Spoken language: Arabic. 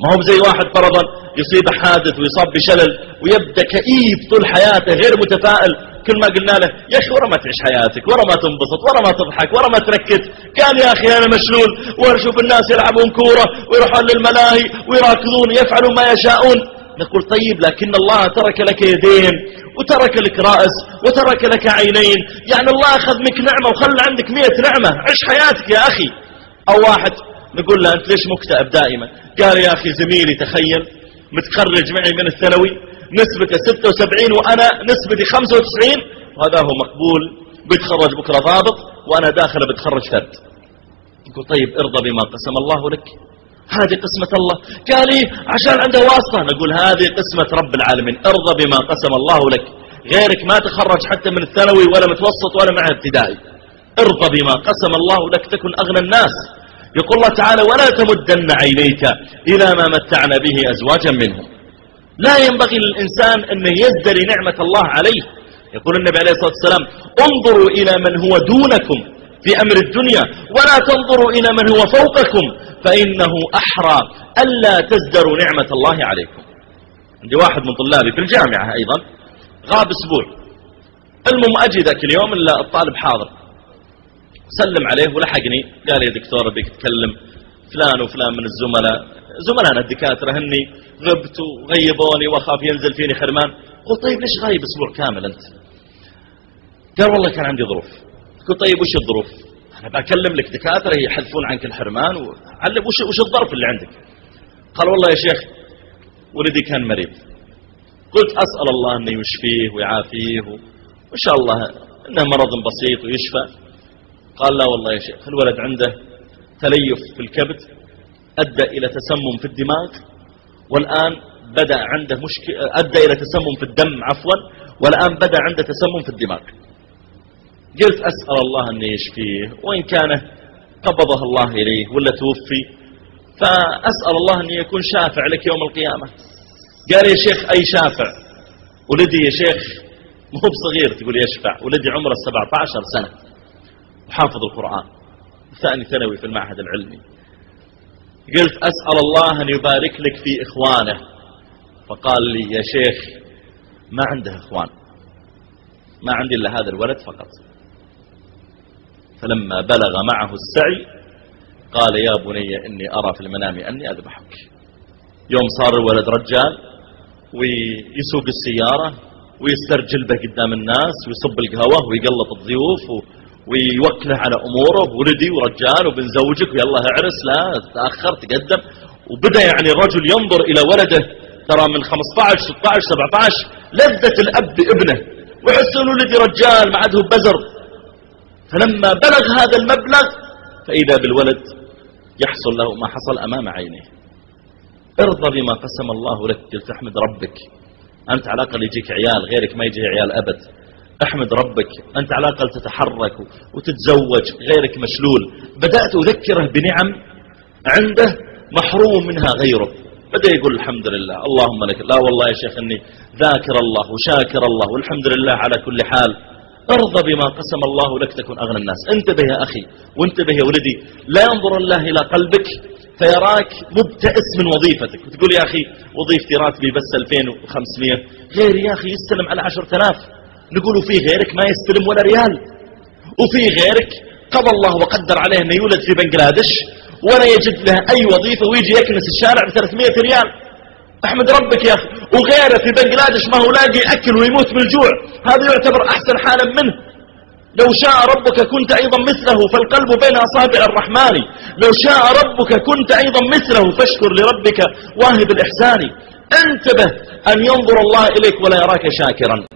ما هو زي واحد فرضا يصيب حادث ويصاب بشلل ويبدأ كئيب طول حياته غير متفائل. كل ما قلنا له يا أخي ورا ما تعيش حياتك، ورا ما تنبسط، ورا ما تضحك، ورا ما تركز، كان يا أخي أنا مشلول وأشوف الناس يلعبون كورة ويروحون للملاهي ويراكضون يفعلون ما يشاءون. نقول طيب لكن الله ترك لك يدين وترك لك رأس وترك لك عينين، يعني الله أخذ منك نعمة وخلى عندك 100 نعمة، عيش حياتك يا أخي. أو واحد نقول له أنت ليش مكتئب دائما؟ قال يا أخي زميلي تخيل متخرج معي من الثانوي نسبته 76 وأنا نسبتي 95 وهذا هو مقبول بيتخرج بكرة ضابط وأنا داخل بتخرج فرد. يقول طيب ارضى بما قسم الله لك، هذه قسمة الله. قال لي عشان عنده واسطة. نقول هذه قسمة رب العالمين، ارضى بما قسم الله لك. غيرك ما تخرج حتى من الثانوي ولا متوسط ولا معه ابتدائي. ارضى بما قسم الله لك تكن أغنى الناس. يقول الله تعالى ولا تمدن عينيك إلى ما متعنا به أزواجا منهم. لا ينبغي للإنسان أن يزدري نعمة الله عليه. يقول النبي عليه الصلاة والسلام انظروا إلى من هو دونكم في أمر الدنيا ولا تنظروا إلى من هو فوقكم فإنه أحرى ألا تزدروا نعمة الله عليكم. عندي واحد من طلابي في الجامعة أيضا غاب أسبوع، المهم أجي ذاك اليوم إلا الطالب حاضر، سلم عليه ولحقني قال يا دكتور بيك تكلم فلان وفلان من زملائنا الدكاترة هني غبت وغيبوني وأخاف ينزل فيني خرمان. قلت طيب ليش غايب أسبوع كامل أنت؟ قال والله كان عندي ظروف. قلت طيب وش الظروف؟ أنا بكلم لك دكاترة يحذفون عنك الحرمان وعلم وش الظرف اللي عندك؟ قال والله يا شيخ ولدي كان مريض. قلت أسأل الله أنه يشفيه ويعافيه وإن شاء الله إنه مرض بسيط ويشفى. قال لا والله يا شيخ الولد عنده تليف في الكبد أدى إلى تسمم في الدماغ والآن بدأ عنده مشكلة، أدى إلى تسمم في الدم عفوا والآن بدأ عنده تسمم في الدماغ. قلت أسأل الله أن يشفيه وإن كان قبضه الله إليه ولا توفي فأسأل الله أن يكون شافع لك يوم القيامة. قال يا شيخ أي شافع؟ ولدي يا شيخ مو بصغير تقول يشفع، ولدي عمره 17 سنة وحافظ القرآن ثاني ثانوي في المعهد العلمي. قلت أسأل الله أن يبارك لك في إخوانه. فقال لي يا شيخ ما عنده إخوان، ما عندي إلا هذا الولد فقط. فلما بلغ معه السعي قال يا بني إني أرى في المنام أني أذبحك. يوم صار الولد رجال ويسوق السيارة ويسترجل به قدام الناس ويصب القهوة ويقلط الضيوف ويوكله على أموره، ولدي ورجال وبنزوجك ويلا اعرس، لا تأخر تقدم. وبدأ يعني الرجل ينظر إلى ولده ترى من 15 16 17 لذة الأب بابنه ويحسن ولدي رجال ما عده بزر. فلما بلغ هذا المبلغ فإذا بالولد يحصل له ما حصل أمام عينيه. ارضى بما قسم الله لك. قلت احمد ربك أنت على الأقل يجيك عيال، غيرك ما يجي عيال أبد. احمد ربك أنت على الأقل تتحرك وتتزوج، غيرك مشلول. بدأت أذكره بنعم عنده محروم منها غيره. بدأ يقول الحمد لله اللهم لك. لا والله يا شيخ أني ذاكر الله وشاكر الله والحمد لله على كل حال. ارضى بما قسم الله لك تكون أغنى الناس. انتبه يا أخي وانتبه يا ولدي، لا ينظر الله إلى قلبك فيراك مبتئس من وظيفتك وتقول يا أخي وظيفتي راتبي بس 2500، غيري يا أخي يستلم على 10,000. نقول في غيرك ما يستلم ولا ريال، وفي غيرك قضى الله وقدر عليه أنه يولد في بنغلاديش ولا يجد له أي وظيفة ويجي يكنس الشارع ب300 ريال. احمد ربك يا أخي. وغيره في بنغلاديش ما هو لاقي أكل ويموت بالجوع، هذا يعتبر أحسن حالا منه. لو شاء ربك كنت أيضا مثله فالقلب بين أصابع الرحمن. لو شاء ربك كنت أيضا مثله فاشكر لربك واهب الإحسان. انتبه أن ينظر الله إليك ولا يراك شاكرا.